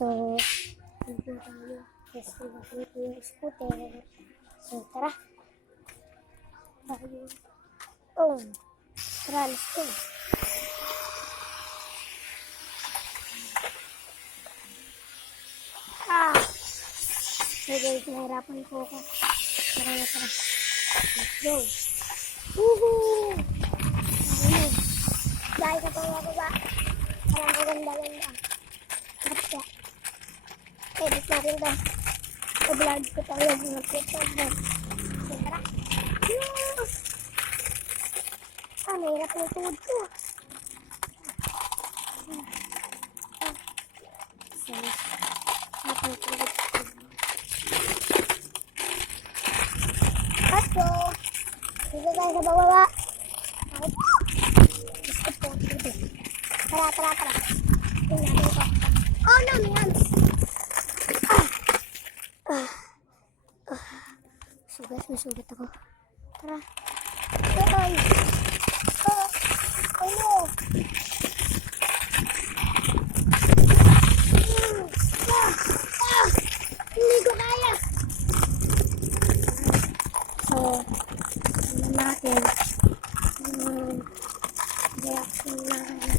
So, dito tayo. Kasi nakita yung scooter. So, tara. Tayo. Oh. Tara, let's go. So guys, nahirapan po ako. Tara na, tara. Let's go. Woohoo! Ayun. Dahil ka pang mababa. Parang maganda-ganda. Kapya. Edit natin ito. I-vlog ko tayo mga photos. So, tara. Mahirap na tuhod ko. So, natin tuhod ko. Pasko! Dito tayo sa bababa. Gusto po. Tara, tara, tara. Tingnan natin ito. Oh no, may hands! Sugat, masugat ako. Tara. Ay! Oh no! Hindi ko kaya! So, ano natin? Reaction natin.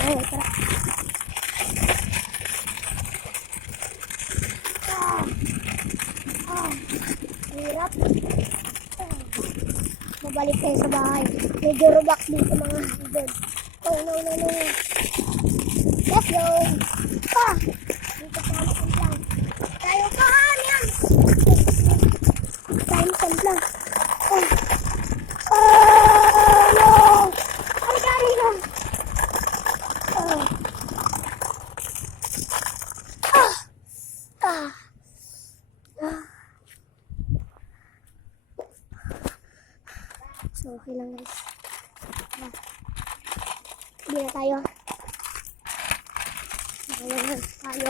Okay, tara. Hirap. Mabalik kayo sa bahay. Medyo rubak dito mga idol. Oh no, no, no. Let's go! Dito pa natin lang. Tayo pa, yan! Time stamp lang. No! Ang gari na! So, okay lang guys. Hindi na tayo. Ayan na tayo.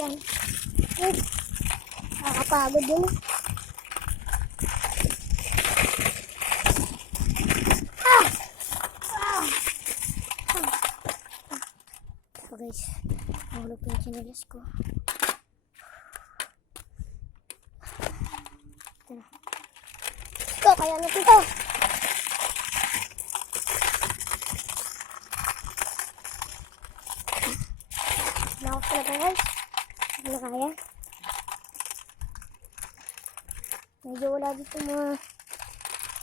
Yan. Nakakapagod din. So guys, mahulog po yung chinelas ko. Tara. Ito, kaya natin ito. Nakos na ba guys? Hindi na kaya. Medyo wala dito mga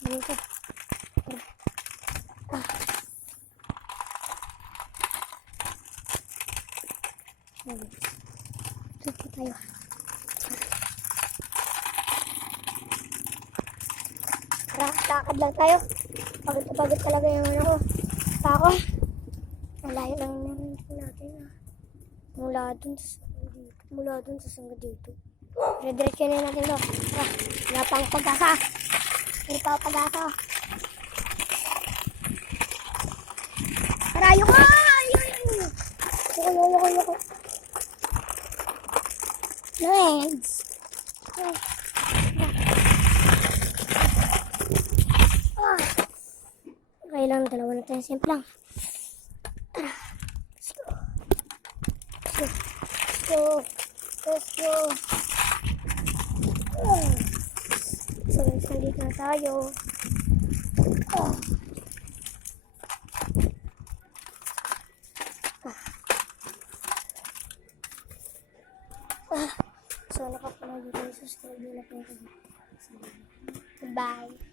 dito. Ito tayo. Lakad lang tayo. Pagod talaga yung ano ko. Tako. Malayo lang natin. Mula dun sa sangga dito. Rediretso na natin ito. Wala pang pag-asa. Hindi pa pag-asa. Tara, yuko! Yuko. Legs. Okay lang, dalawa na tayo simplang. Let's go. So, nandito na tayo. So, nakapanood dito. Subscribe na po. Goodbye.